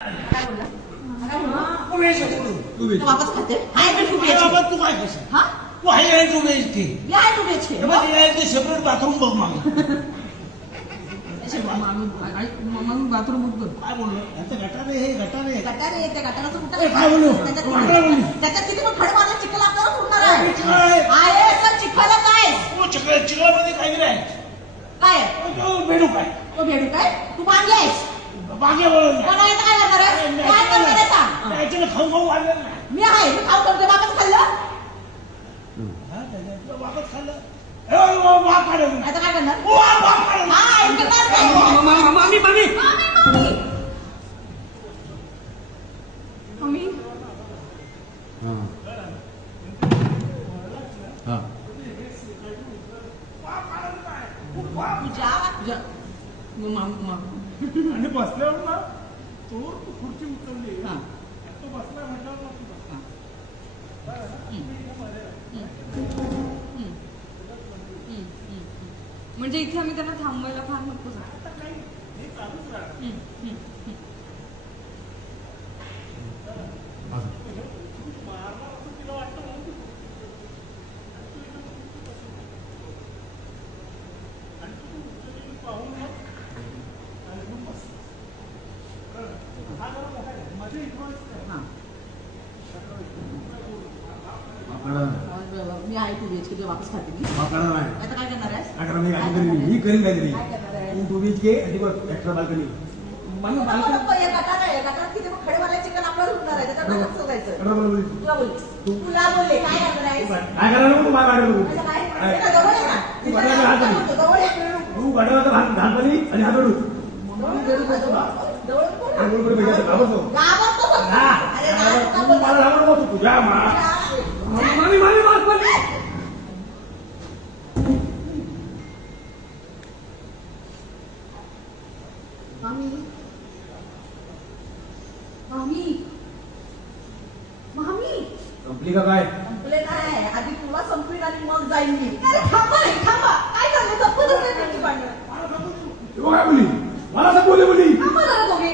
काय बोलला? काय बोलला? तू वापस खाते आहे मी तू बेच बाबा तू काय करशील? हा तू आहे तू बेच की मी आहे तू बेच हे बघ ते सेपरेट बाथरूम बघ मागे मग बाथरूम बघतो काय बोललो यांचं गटारे हे गटारे गटारे येते गटाराचं कुठं ए, काय बोलू? त्याच्यात किती पण खडे मारला चिखल आपल्याला उडणार आहे चिखल आहे. आहे सर चिखलच आहे तू चिखलामध्ये काहीतरी आहे काय तो बेडूक आहे तो भेटू काय तू बांधलेस बागे बोलून मला येतं काय करणार आहे काय करणार आहे सांग त्याच्याने खाऊ खाऊ आणलं ना मी आहे मी खाऊ करते वापस खाल्लं हा, त्याच्यातलं वापस खाल्लं ए, वाप काढून आता काय करणार वाप काढून हा ऐकत नाही मामी मामी मम्मी तुझ्या आणि बसल्यावर ना तो खुर्ची उचलली तो बसला म्हटल्यावर म्हणजे इथे आम्ही त्यांना थांबवायला फार नको मी आहे तू बेच की वापस खाते मी आता काय करणार आहेस मी करीन काहीतरी काय करणार आहे तू टू बीच घे आणि बघ एक्स्ट्रा बाल्कनी गटारात किती मग खडे मारले चिकन आपल्याला उडणार आहे त्याच्यात कसं जायचं तुला बोलले काय करणार आहेस काय करायला नको माझ्या गाडीवर काय जवळ आहे ना जवळ आहे तू गाडीवर घालपणी आणि हात ओढू मला रावण होतो तुझ्या मामी मामी संपली का काय संपले नाही आधी तुला संपवीन आणि मग जाईन मी थांबा काय झालं संपतच नाही तुमची भांडण काय बोली मला असं बोली थांबा जरा दोघे